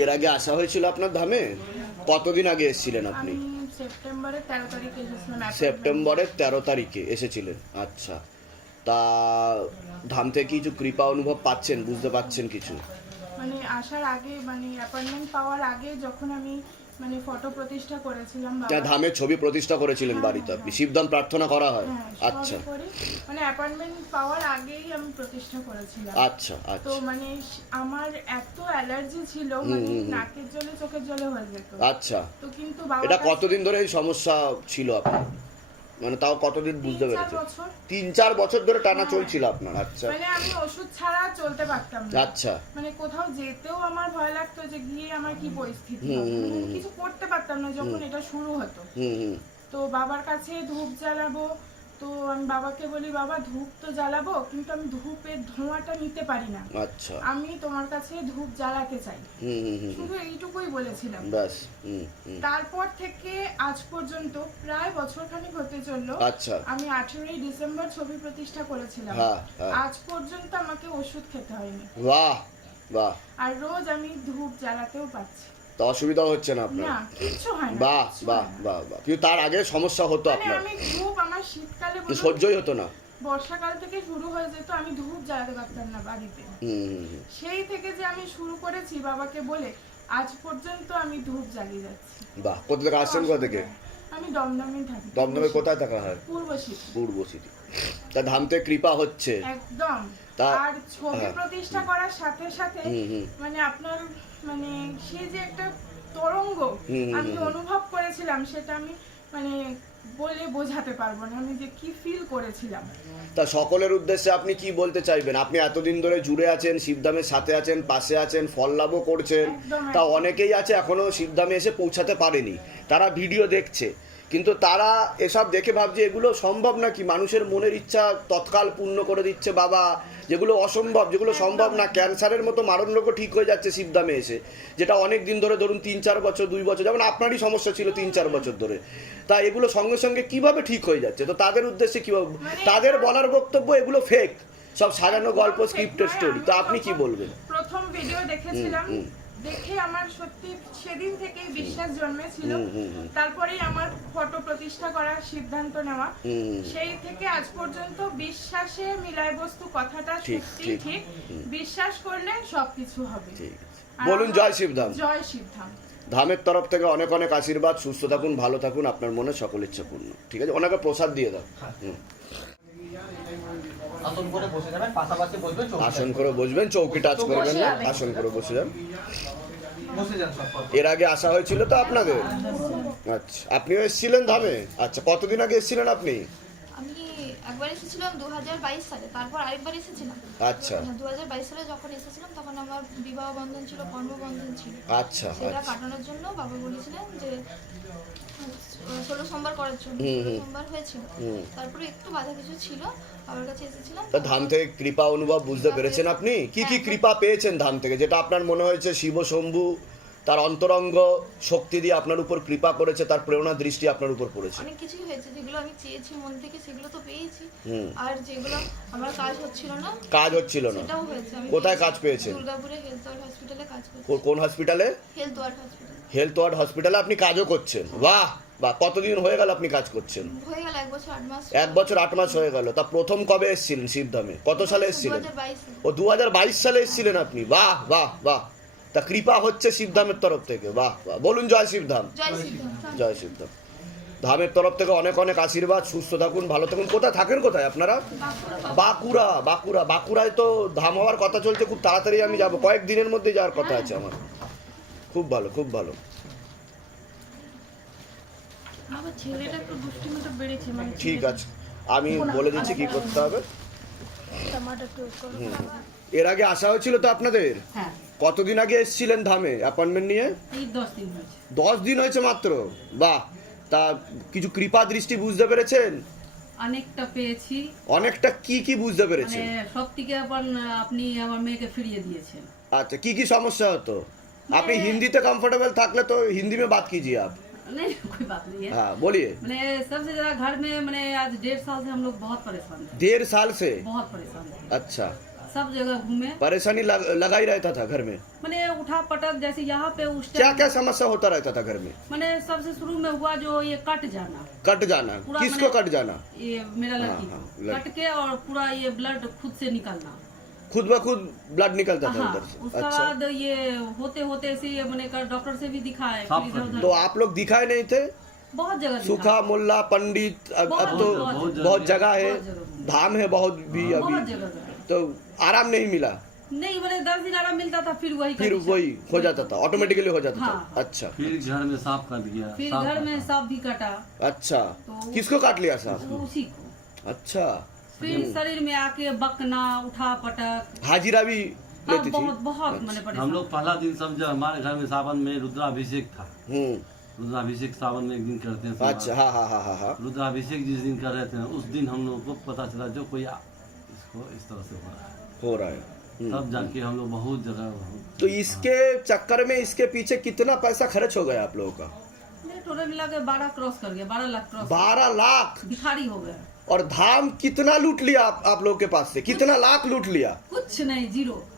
এর আগে আসা হয়েছিল আপনার ধামে? কতদিন আগে এসেছিলেন আপনি? সেপ্টেম্বরের 13 তারিখে এসেছিলাম। সেপ্টেম্বরের 13 তারিখে এসেছিলেন। আচ্ছা, তা ধাম থেকে কিছু কৃপা অনুভব পাচ্ছেন, বুঝতে পাচ্ছেন কিছু? মানে আসার আগে, মানে অ্যাপয়েন্টমেন্ট পাওয়ার আগে যখন আমি মানে ফটো প্রতিষ্ঠা করেছিলাম ধামে ছবি প্রতিষ্ঠা করেছিলেন বাড়িতে আপনি? শিবধাম প্রার্থনা করা হয়? আচ্ছা, মানে অ্যাপয়েন্টমেন্ট পাওয়ার আগেই আমি প্রতিষ্ঠা করেছিলাম। আচ্ছা আচ্ছা। তো মানে আমার এত অ্যালার্জি ছিল, মানে নাকের জলে চোখের জলে হয়ে যেত। আচ্ছা, তো কিন্তু বাবা, এটা কতদিন ধরে এই সমস্যা ছিল আপনার? মানে তাও কতদিন বুঝতে পেরেছেন? 3-4 বছর ধরে টানা চলছিল আপনার? আচ্ছা, মানে আমি ওষুধ ছাড়া চলতে পারতাম না। আচ্ছা, মানে কোথাও যেতেও আমার ভয় লাগতো যে গিয়ে আমার কি পরিস্থিতি হবে, মানে কিছু করতে পারতাম না যখন এটা শুরু হতো। তো বাবার কাছে ধূপ জ্বালাবো, তো আমি বাবাকে বলি, বাবা ধূপ তো জ্বালাবো, কিন্তু আমি ধূপের ধোঁয়াটা নিতে পারি না। আচ্ছা, আমি তোমার কাছে ধূপ জ্বালাতে চাই, শুধু এইটুকুই বলেছিলাম। ব্যাস। তারপর থেকে আজ পর্যন্ত প্রায় বছরখানেক হতে চললো। আচ্ছা, আমি 18ই ডিসেম্বর ছবি প্রতিষ্ঠা করেছিলাম। আজ পর্যন্ত আমাকে ওষুধ খেতে হয়নি। বাহ বাহ। আর রোজ আমি ধূপ জ্বালাতেও পাচ্ছি। তো অসুবিধা হচ্ছে না আপনার? না, কিছু হয় না। বাহ বাহ বাহ বাহ। কিন্তু তার আগে সমস্যা হতো মানে আপনার? আমি ধূপ আমার শীতকালে সহ্যই হতো না? বর্ষাকাল থেকে শুরু হয়ে যেত, আমি ধূপ জ্বালাতে পারতাম না বাড়িতে। সেই থেকে যে আমি শুরু করেছি বাবাকে বলে, আজ পর্যন্ত আমি ধূপ জ্বালিয়ে যাচ্ছি। বাহ। কোথা থেকে আসছেন? কোথা থেকে? আমি দমদমে থাকি। দমদমে কোথায় থাকা হয়? পূর্ব সিটি। পূর্ব সিটি। তা ধাম থেকে কৃপা হচ্ছে একদম। আর ছবি প্রতিষ্ঠা করার সাথে সাথে মানে আপনার মানে সেই যে একটা তরঙ্গ আমি অনুভব করেছিলাম, সেটা আমি মানে বলে বোঝাতে পারবো না, আমি যে কি ফিল করেছিলাম। তা সকলের উদ্দেশ্যে আপনি কি বলতে চাইবেন? আপনি এতদিন ধরে জুড়ে আছেন, শিবধামের সাথে আছেন, পাশে আছেন, ফল লাভও করছেন। তা অনেকেই আছে এখনো শিবধামে এসে পৌঁছাতে পারেনি, তারা ভিডিও দেখছে, কিন্তু তারা এসব দেখে ভাবছে এগুলো সম্ভব নাকি, মানুষের মনের ইচ্ছা তৎকাল পূর্ণ করে দিচ্ছে বাবা, যেগুলো অসম্ভব, যেগুলো সম্ভব না। ক্যান্সারের মতো মারণ রোগও ঠিক হয়ে যাচ্ছে শিবধামে এসে, যেটা অনেক দিন ধরে, ধরুন 3-4 বছর, 2 বছর, যেমন আপনারই সমস্যা ছিল 3-4 বছর ধরে, তা এগুলো সঙ্গে সঙ্গে কিভাবে ঠিক হয়ে যাচ্ছে? তো তাদের উদ্দেশ্যে কিভাবে, তাদের বলার বক্তব্য এগুলো ফেক, সব সাজানো গল্প, স্ক্রিপ্টেড স্টোরি। তো আপনি কি বলবেন? প্রথম ভিডিও দেখেছিলাম, দেখে আমার সত্যি সেদিন থেকেই বিশ্বাস জন্মেছিল। তারপরেই আমার ফটো প্রতিষ্ঠা করার সিদ্ধান্ত নেওয়া। সেই থেকে আজ পর্যন্ত বিশ্বাসে মিলায় বস্তু কথাটা সত্যি ঠিক। বিশ্বাস করলে সবকিছু হবে। বলুন জয় শিবধাম। জয় শিবধাম। ধামের তরফ থেকে অনেক অনেক আশীর্বাদ, সুস্থ থাকুন, ভালো থাকুন, আপনার মনে সকল ইচ্ছা পূর্ণ। ঠিক আছে, ওনাকে প্রসাদ দিয়ে দাও। আসন করে বসে যাবেন, পাশাপাশি বসবেন, আসন করে বসবেন, চৌকি টাচ করবেন না, আসন করে বসে যান। বসে যান সব। এর আগে আসা হয়েছিল তো আপনাদের? আচ্ছা, আপনিও এসেছিলেন ধামে? আচ্ছা, কতদিন আগে এসেছিলেন আপনি? আমি একবার এসেছিলাম 2022 সালে, তারপর আরেকবার এসেছিলাম। আচ্ছা, 2022 সালে যখন এসেছিলাম তখন আমার বিবাহ বন্ধন ছিল, কর্মবন্ধন ছিল। আচ্ছা, সেটা কাটানোর জন্য বাবা বলেছিলেন যে 16 সোমবার করার জন্য। 16 সোমবার হয়েছিল, তারপরে একটু বাধা কিছু ছিল, বাবার কাছে এসেছিলাম। তা ধাম থেকে কৃপা অনুভব বুঝতে পেরেছেন আপনি? কি কি কৃপা পেয়েছেন ধাম থেকে, যেটা আপনার মনে হয়েছে শিব শম্ভু তার অন্তরঙ্গ শক্তি দিয়ে আপনার উপর কৃপা করেছে, তার প্রেরণা দৃষ্টি আপনার উপর পড়েছে? অনেক কিছুই হয়েছে, যেগুলো আমি চেয়েছি মন থেকে সেগুলো তো পেয়েছি। আর যেগুলো আমার কাজ হচ্ছিল না, সেটাও হয়েছে। আমি কোথায় কাজ পেয়েছেন? দুর্গাপুরে হেলথ ওয়ার্ড হসপিটালে কাজ করছি। কোন হসপিটালে? Health ward hospital. Health ward হসপিটালে আপনি কাজও করছেন? বাহ বাহ। কতদিন হয়ে গেল আপনি কাজ করছেন? হয়ে গেল 1 বছর 8 মাস। 1 বছর 8 মাস হয়ে গেল। তা প্রথম কবে এসেছিলেন শিবধামে? কত সালে এসেছিলেন? 2022। ও 2022 সালে এসেছিলেন আপনি? বাহ বাহ বাহ। তা কৃপা হচ্ছে শিবধামের তরফ থেকে। বাহ বাহ। বলুন জয় শিবধাম। জয় শিবধাম। জয় শিবধাম। ধামের তরফ থেকে অনেক অনেক আশীর্বাদ, সুস্থ থাকুন, ভালো থাকুন। কোথায় থাকেন, কোথায় আপনারা? বাঁকুড়া। বাঁকুড়া, বাঁকুড়ায় তো ধাম হওয়ার কথা চলছে, খুব তাড়াতাড়ি আমি যাব, কয়েকদিনের মধ্যে যাওয়ার কথা আছে আমার। খুব ভালো, খুব ভালো। আমার ছেলেটা একটু দুষ্টিমিটা বেড়েছে, মানে ঠিক আছে, আমি বলে দিচ্ছি কি করতে হবে। এর আগে আসা হয়েছিল তো আপনাদের? হ্যাঁ। কতদিন আগে এসেছিলেন ধামে অ্যাপয়েন্টমেন্ট নিয়ে? এই 10 দিন হয়েছে। 10 দিন হয়েছে মাত্র? বাহ। তা কিছু কৃপা দৃষ্টি বুঝতে পেরেছেন? অনেকটা পেয়েছি। অনেকটা কি কি বুঝতে পেরেছেন? মানে সব থেকে আপনি আমার মেয়েকে ফিরিয়ে দিয়েছেন। अच्छा, की समस्या हो तो आपने हिंदी तो कंफर्टेबल थाकले तो हिंदी में बात कीजिए आप। नहीं, कोई बात नहीं है। हाँ बोलिए। मैंने सबसे ज्यादा घर में मैंने आज 1.5 साल से हम लोग बहुत परेशान थे। 1.5 साल से? बहुत परेशान थे। अच्छा। सब जगह घूमे। परेशानी लगा ही रहता था घर में? मैंने उठा पटक, जैसे यहाँ पे उस क्या टाइम क्या समस्या होता रहता था घर में? मैंने सबसे शुरू में हुआ जो ये कट जाना, कट जाना? पूरा किसको मैंने- कट जाना? ये मेरा लड़की हाँ, को लड़की। कट के और पूरा ये ब्लड खुद से निकलना। खुद ब खुद ब्लड निकलता था हाँ, उधर से? उसके अच्छा, बाद ये होते होते ऐसे ही मैंने डॉक्टर से भी दिखाए, साफ फिर कर इधर-उधर तो आप लोग दिखाए नहीं थे? बहुत जगह दिखाए। सूखा मुल्ला पंडित अब बहुत- तो बहुत बहुत जगह है, बहुत जगह। धाम है बहुत भी बहुत अभी, जगह गए। तो आराम नहीं मिला? नहीं, मैंने 10 दिन आराम मिलता था, फिर वही फिर condition। वही हो जाता था, ऑटोमेटिकली हो जाता हाँ। था? अच्छा फिर घर में सांप काट गया। फिर सांप घर काटा। में सांप भी कटा, अच्छा, तो- किसको काट लिया साहब? उसी को। अच्छा, फिर शरीर में आके बकना, उठा पटक, हाजिरा भी हाँ, लेती थी? बहुत बहुत मैंने हम परेशान। लोग पहला दिन सब जब हमारे घर में सावन में रुद्राभिषेक था। हम्म, रुद्राभिषेक सावन में एक दिन करते हैं सब। अच्छा, हाँ हाँ हाँ हाँ हाँ, रुद्राभिषेक जिस दिन कर रहे थे उस दिन हम लोग को पता चला जो कोई इसको इस तरह से हो रहा है। हो रहा है। तब जाके हम लोग बहुत जगह तो इसके चक्कर में इसके पीछे कितना पैसा खर्च हो गया आप लोगों का? मेरे टोटल मिला के 12 क्रॉस कर गया, 12 लाख क्रॉस। 12 लाख? भिखारी हो गया। और धाम कितना लूट लिया आप लोगों के पास से? कितना लाख लूट लिया? कुछ नहीं, जीरो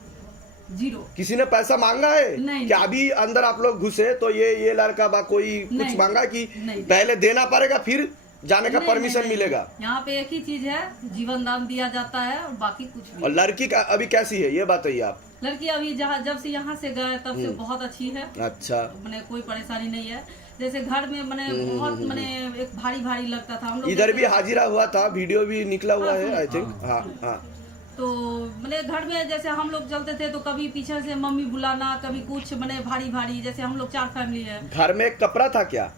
जीरो। किसी ने पैसा मांगा है? नहीं। क्या अभी अंदर आप लोग घुसे तो ये लड़का बा कोई कुछ नहीं। मांगा कि नहीं। पहले देना पड़ेगा फिर जाने का नहीं, परमिशन नहीं, नहीं। मिलेगा? यहाँ पे एक ही चीज है, जीवन दान दिया जाता है और बाकी कुछ और नहीं। लड़की का अभी कैसी है ये बताइए आप? लड़की अभी जब से यहाँ से गए तब से बहुत अच्छी है, अच्छा, मैंने कोई परेशानी नहीं है। जैसे घर में मैंने बहुत मैंने एक भारी भारी लगता था हम लोग इधर भी जैसे- हाजिरा हुआ था, वीडियो भी निकला हुआ हाँ, है आई थिंक। हाँ। हाँ हाँ, तो मैंने घर में जैसे हम लोग चलते थे तो कभी पीछे से मम्मी बुलाना, कभी कुछ, मैंने भारी भारी, जैसे हम लोग 4 फैमिली है। घर में एक कपड़ा था क्या?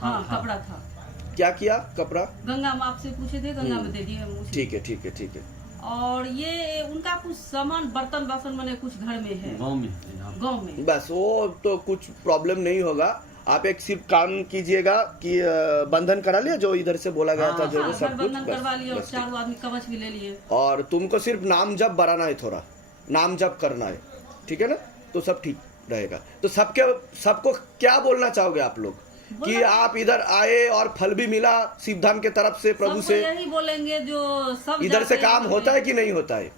हाँ, कपड़ा था। क्या किया कपड़ा? गंगा में आपसे पूछे थे, गंगा में दे दिए हम उसे। ठीक है ठीक है ठीक है। और ये उनका कुछ सामान, बर्तन बासन मैंने कुछ घर में है, गाँव में है यहाँ। गाँव में। बस वो तो कुछ प्रॉब्लम नहीं होगा। आप एक सिर्फ काम कीजिएगा कि बंधन करा लिया जो इधर से बोला गया था, जो हाँ, वो घर सब कुछ बंधन बस, करवा लिए और बस। 4 आदमी कवच भी ले लिए। और तुमको सिर्फ नाम जप बढ़ाना है, थोड़ा नाम जप करना है, ठीक है ना? तो सब ठीक रहेगा। तो सबको क्या बोलना चाहोगे आप लोग कि आप इधर आए और फल भी मिला शिवधाम के तरफ से, प्रभु सबको से? यही बोलेंगे जो सब इधर से जाते काम हैं, होता है कि नहीं होता है?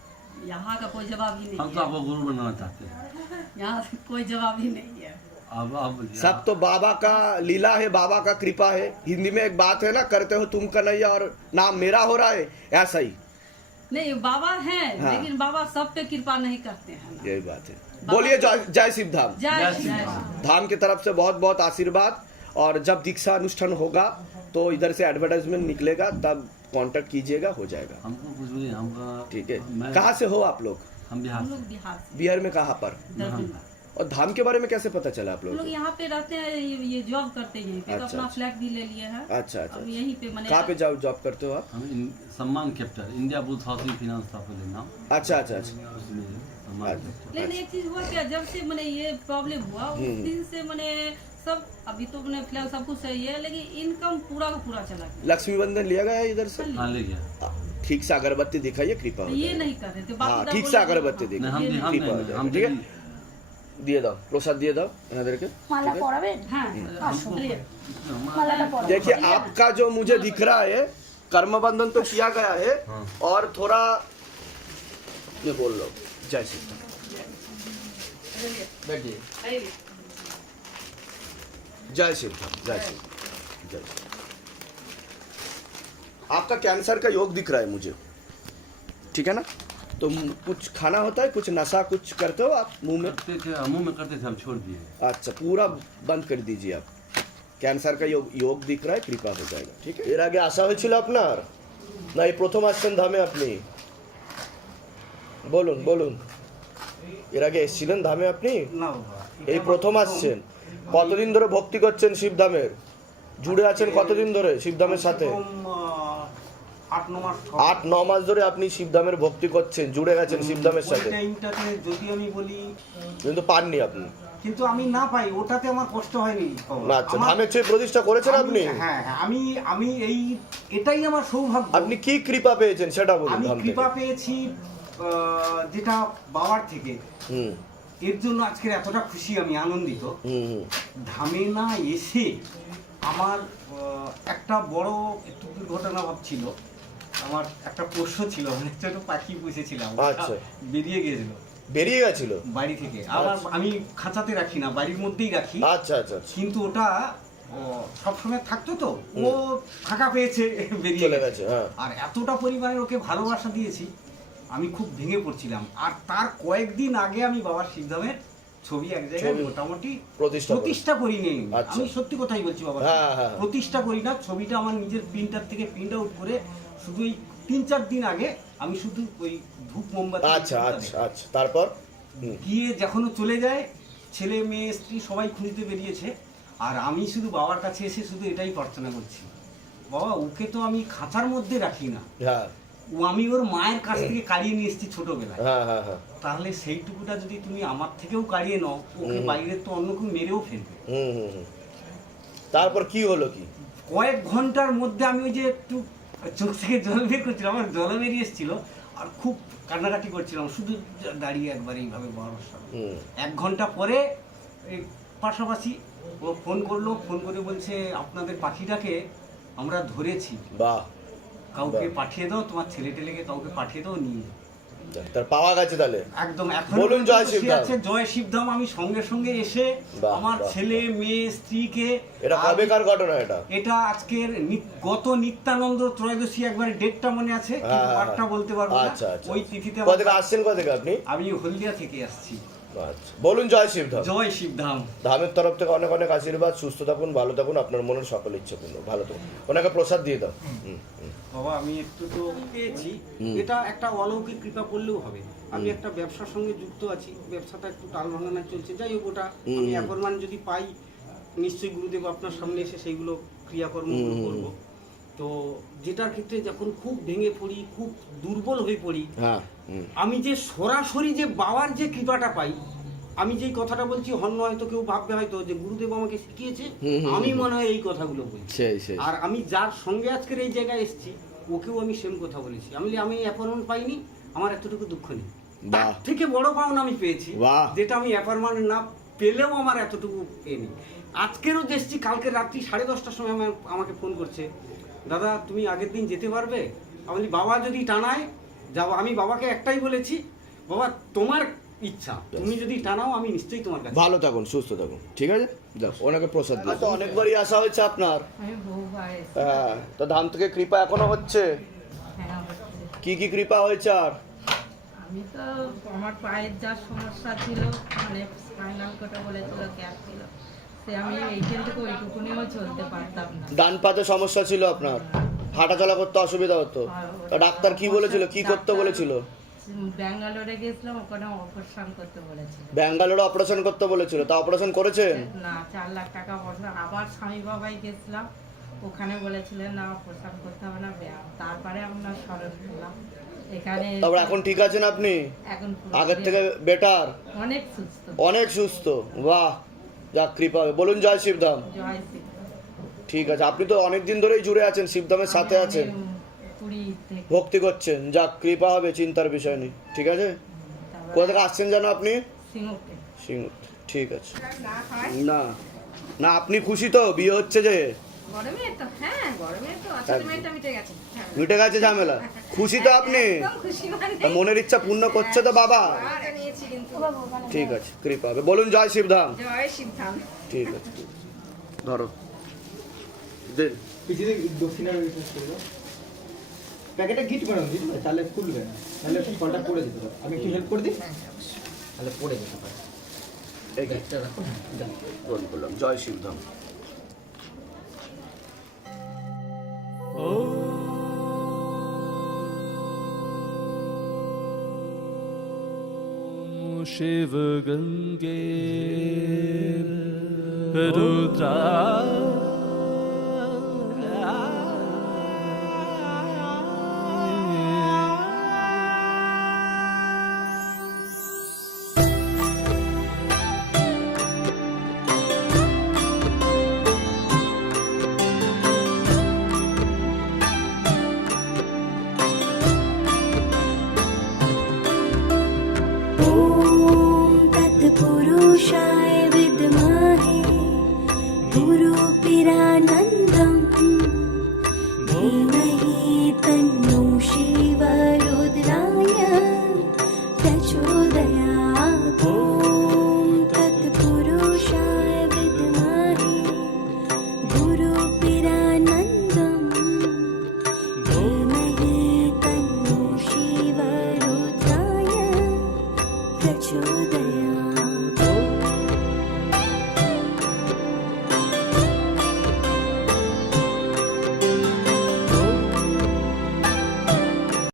यहाँ का कोई जवाब ही हम नहीं तो है। आपको गुरु बनाना चाहते हैं। यहाँ से कोई जवाब ही नहीं है। अब सब तो बाबा का लीला है, बाबा का कृपा है। हिंदी में एक बात है ना, करते हो तुम कन्हैया और नाम मेरा हो रहा है, ऐसा ही नहीं, बाबा हैं, हाँ। लेकिन बाबा सब पे कृपा नहीं करते हैं ना। यही बात है। बोलिए जय शिवधाम। जय जय जय श्री श्री। धाम की तरफ से बहुत बहुत आशीर्वाद। और जब दीक्षा अनुष्ठान होगा तो इधर से एडवर्टाइजमेंट निकलेगा, तब कांटेक्ट कीजिएगा, हो जाएगा। हमको कुछ भी नहीं, हमका ठीक है। मैं- कहाँ से हो आप लोग? हम बिहार हम से। लोग बिहार से, बिहार में कहाँ पर? दरभंगा। और धाम के बारे में कैसे पता चला आप हम लोग? लोग यहाँ पे रहते हैं, ये जॉब करते हैं, फिर अच्छा, अपना अच्छा। फ्लैट भी ले लिए हैं। अच्छा अच्छा। अब यहीं पे मैंने कहाँ पे जॉब करते हो आप? हम सम्मान capital India booth housing finance था पहले नाम, अच्छा अच्छा अच्छा। उसमें सम्मान अच्छा। कैपिटल। लेकिन एक चीज हुआ क्या, जब से मैंने ये प्रॉब्लम हुआ उस दिन से मैंने सब, अभी तो मैंने फिलहाल सब कुछ सही है, लेकिन इनकम पूरा का पूरा चला गया। लक्ष्मी बंधन लिया गया है इधर से? हाँ ले गया। ठीक से अगरबत्ती दिखाइए, कृपा हो ये जाएगा। नहीं कर रहे थे हाँ, बाबूदा ठीक बोल से रहे थे, अगरबत्ती हाँ। देखिए, नहीं, हम कृपा हो नहीं, जाएगा, हम ठीक है? नहीं। দিয়ে দাও, প্রসাদ দিয়ে দাও এনাদেরকে। মালা পরাবেন? हाँ, चलिए। মালাটা পরাবেন। देखिए आपका जो मुझे दिख रहा है, कर्म बंधन तो किया गया है, और थोड़ा मैं बोल रहा हूँ जय श्री राम। बैठिए। जय श्री राम, जय श्री राम, जय श्री राम। आपका कैंसर का योग दिख रहा है मुझे, ठीक है ना? तो कुछ खाना होता है, कुछ नशा कुछ करते हो आप मुंह में? करते थे, मुंह में करते थे, हम छोड़ दिए। अच्छा, पूरा बंद कर दीजिए आप। ক্যান্সার का योग दिख रहा है, कृपा हो जाएगा, ठीक है? এর আগে আসা হয়েছিল আপনার, না এই প্রথম আসছেন ধামে আপনি? বলুন বলুন, এর আগে এসেছিলেন ধামে আপনি? না বাবা, এই প্রথম আসছেন। কতদিন ধরে ভক্তি করছেন শিবধামের? জুড়ে আছেন কতদিন ধরে শিবধামের সাথে? 8-9 মাস 8-9 মাস ধরে আপনি শিবধামের ভক্তি করছেন, জুড়ে গেছেন শিবধামের সাথে, টাইমটাতে যদি আমি বলি, কিন্তু পাননি আপনি। কিন্তু আমি না পাই, ওটাতে আমার কষ্ট হয়নি বাবা। না, আচ্ছা, আমার- ধামের চেয়ে প্রতিষ্ঠা করেছেন আপনি? হ্যাঁ হ্যাঁ, আমি এটাই আমার সৌভাগ্য। আপনি কি কৃপা পেয়েছেন সেটা বলুন আমি ধাম থেকে। কৃপা পেয়েছি যেটা বাবার থেকে, হুম এর জন্য আজকের এতটা খুশি, আমি আনন্দিত। হুম হুম। ধামে না এসে আমার একটা বড় একটু দুর্ঘটনা ভাবছিল। আমার একটা পোষ্য ছিল, মানে ছোট পাখি পুষেছিলাম, আচ্ছা। বেরিয়ে গিয়েছিল বেরিয়ে গেছিল? বাড়ি থেকে। আবার আচ্ছা। আমি খাঁচাতে রাখি না, বাড়ির মধ্যেই রাখি। আচ্ছা আচ্ছা আচ্ছা। কিন্তু ওটা সবসময় থাকতো তো, ও ফাঁকা পেয়েছে বেরিয়ে চলে গেছে। গেছে, হ্যাঁ। আর এতটা পরিমাণে ওকে ভালোবাসা দিয়েছি, আমি খুব ভেঙে পড়ছিলাম। আর তার কয়েকদিন আগে আমি বাবার সিদ্ধামের ছবি এক জায়গায় ছবি মোটামুটি প্রতিষ্ঠা করি নেই। আচ্ছা। আমি সত্যি কথাই বলছি বাবা, হ্যাঁ, হ্যাঁ। প্রতিষ্ঠা করি না। ছবিটা আমার নিজের প্রিন্টার থেকে প্রিন্ট আউট করে শুধু এই 3-4 দিন আগে আমি শুধু ওই ধূপ মোমবাতি আচ্ছা আচ্ছা আচ্ছা। তারপর? গিয়ে যখন ও চলে যায়, ছেলে মেয়ে স্ত্রী সবাই খুঁজতে বেরিয়েছে, আর আমি শুধু বাবার কাছে এসে শুধু এটাই প্রার্থনা করছি, বাবা ওকে তো আমি খাঁচার মধ্যে রাখি না, হ্যাঁ ও আমি ওর মায়ের কাছ থেকে কাড়িয়ে নিয়ে এসেছি ছোটবেলায়, হ্যাঁ হ্যাঁ হ্যাঁ। তাহলে সেইটুকুটা যদি তুমি আমার থেকেও কাড়িয়ে নাও, ওকে বাইরে তো অন্য কেউ মেরেও ফেলবে। হুম হুম হুম। তারপর কি হলো কি? কয়েক ঘন্টার মধ্যে আমি ওই যে একটু চোখ থেকে জল বের করছিলাম, আমার জল বেরিয়ে এসেছিল, আর খুব কান্নাকাটি করছিলাম, শুধু দাঁড়িয়ে একবার এইভাবে বাবার সামনে। 1 ঘন্টা পরে এই পাশাপাশি ও ফোন করলো, ফোন করে বলছে আপনাদের পাখিটাকে আমরা ধরেছি, বাহ। কাউকে পাঠিয়ে দাও, তোমার ছেলে টেলেকে কাউকে পাঠিয়ে দাও, নিয়ে যাও। তার পাওয়া গেছে তাহলে? একদম। এখন বলুন জয় শিবধাম। আছে জয় শিবধাম। আমি সঙ্গে সঙ্গে এসে বাহ, আমার বাহ। ছেলে মেয়ে স্ত্রীকে, এটা কবেকার ঘটনা এটা? এটা আজকের গত নিত্যানন্দ ত্রয়োদশী, একবারে ডেটটা মনে আছে, হ্যাঁ, কিন্তু হ্যাঁ, পাঠটা বলতে পারবো না। আচ্ছা আচ্ছা। ওই তিথিতে কোথা থেকে আসছেন, কোথা থেকে আপনি? আমি হলদিয়া থেকে আসছি। আচ্ছা, বলুন জয় শিবধাম। জয় শিবধাম। ধামের তরফ থেকে অনেক অনেক আশীর্বাদ। সুস্থ থাকুন, ভালো থাকুন, আপনার মনের সকল ইচ্ছে পূর্ণ। ভালো থাকুন। ওনাকে প্রসাদ দিয়ে দাও। বাবা আমি একটু তো পেয়েছি, এটা একটা অলৌকিক কৃপা করলেও হবে। আমি একটা ব্যবসার সঙ্গে যুক্ত আছি, ব্যবসাটা একটু টাল ভাঙানা চলছে, যাই হোক ওটা আমি অ্যাপয়েন্টমেন্ট যদি পাই, নিশ্চয়ই গুরুদেব আপনার সামনে এসে সেইগুলো ক্রিয়াকর্মগুলো করব। তো যেটার ক্ষেত্রে যখন খুব ভেঙে পড়ি, খুব দুর্বল হয়ে পড়ি, হ্যাঁ। আমি যে সরাসরি যে বাবার যে কৃপাটা পাই, আমি যেই কথাটা বলছি হন্য হয়তো কেউ ভাববে হয়তো যে গুরুদেব আমাকে শিখিয়েছে, আমি মনে হয় এই কথাগুলো বলছি। সেই আর আমি যার সঙ্গে আজকের এই জায়গায় এসেছি, ওকেও আমি সেম কথা বলেছি। আমি অ্যাপয়েন্টমেন্ট পাইনি, আমার এতটুকু দুঃখ নেই। তার থেকে বড় পাওনা আমি পেয়েছি, যেটা আমি অ্যাপয়েন্টমেন্ট না পেলেও আমার এতটুকু পেনি। আজকেরও এসেছি, কালকে রাত্রি 10:30টার সময় আমাকে ফোন করছে, দাদা তুমি আগের দিন যেতে পারবে? আমি বলি বাবা যদি টানায় যাবো। আমি বাবাকে একটাই বলেছি, বাবা তোমার ইচ্ছা, তুমি যদি টানাও আমি নিশ্চয়ই তোমার কাছে। ভালো থাকুন, সুস্থ থাকুন, ঠিক আছে? যাও, ওনাকে প্রসাদ দিন। তো অনেকবারই আসা হয়েছে আপনার। আমি বহুবার এসেছি। হ্যাঁ, তো ধাম থেকে কৃপা এখনো হচ্ছে? হ্যাঁ, হচ্ছে। কি কি কৃপা হয়েছে? আর আমি তো আমার পায়ের যা সমস্যা ছিল, মানে স্পাইনাল কোটা বলেছিল, গ্যাপ ছিল, সে আমি এইখান থেকে ওইটুকুনিও চলতে পারতাম না। ডান পাতে সমস্যা ছিল আপনার, হাঁটাচলা করতে অসুবিধা হতো। তা ডাক্তার কি বলেছিল, কি করতে বলেছিল? ব্যাঙ্গালোরে গেছিলাম, ওখানে অপারেশন করতে বলেছিল। ব্যাঙ্গালোরে অপারেশন করতে বলেছিল, তা অপারেশন করেছেন? না, 4 লাখ টাকা পয়সা। আবার স্বামী বাবাই গেছিলাম, ওখানে বলেছিলেন না অপারেশন করতে হবে না, ব্যায়াম। তারপরে আমরা স্মরণ করলাম এখানে। তারপর এখন ঠিক আছেন আপনি? এখন পুরো আগের থেকে বেটার, অনেক সুস্থ। অনেক সুস্থ। বাহ, যাক কৃপা হবে। বলুন জয় শিবধাম। জয় শ্রী। ঠিক আছে, আপনি তো অনেক দিন ধরেই জুড়ে আছেন, শিবধামের সাথে আছেন, পুরী থেকে। ভক্তি করছেন, যাক কৃপা হবে, চিন্তার বিষয় নেই। ঠিক আছে? কোথা থেকে আসছেন জানো আপনি? সিংহকে। সিংহ। ঠিক আছে। না না, আপনি খুশি তো? বিয়ে হচ্ছে যে, গরমে তো, হ্যাঁ গরমে তো অচেনা মেয়েটা মিটে গেছে। হ্যাঁ, মিটে গেছে ঝামেলা। খুশি তো আপনি? একদম খুশি মানে। তা মনের ইচ্ছা পূর্ণ করছে তো বাবা? আর নিয়েছি কিন্তু। ঠিক আছে, কৃপা হবে। বলুন জয় শিবধাম। জয় শিবধাম। ঠিক আছে, ধরো দে- পিছিয়ে দক্ষিণের প্যাকেটে গিট ম্যাডাম বুঝলে, তাহলে খুলবে না, তাহলে ফলটা পড়ে যেতে পারে। আমি একটু হেল্প করে দিই, তাহলে পড়ে যেতে পারে। এই যে, গ্রহণ করলাম। জয় শিবধাম। शिव गंगे रुद्रा तत्पुरुषाय विद्महे गुरुपिरानन्दं धीमहि तन्नो प्रचोदयात्